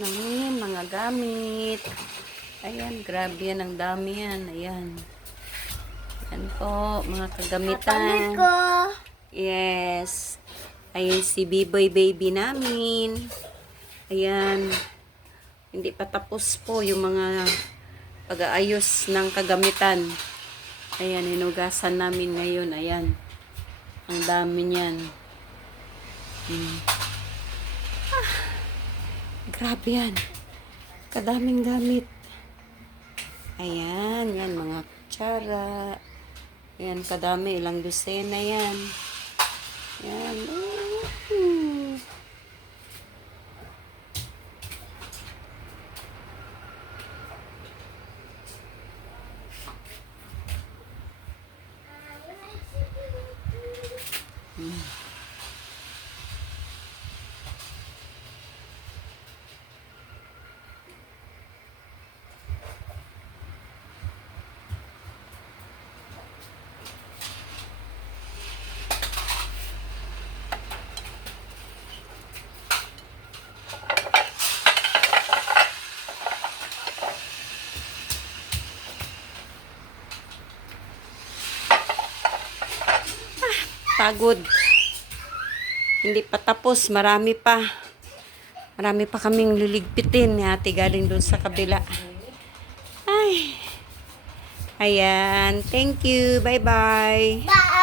namin mga gamit. Ayan, grabe yan. Ang dami yan. Ayan. Ayan po, mga kagamitan. ko. Yes. Ayan si B-boy baby namin. Ayan. Hindi pa tapos po yung mga pag-aayos ng kagamitan. Ayan, hinugasan namin ngayon. Ayan. Ang dami niyan. Grabe yan. Kadaming gamit. Ayan, yan mga kutsara. Ayan, kadami. Ilang dosena yan. Ayan. Pagod. Hindi pa tapos. Marami pa. Marami pa kaming liligpitin ni ate galing doon sa kabila. Ay. Ayan. Thank you. Bye-bye. Bye.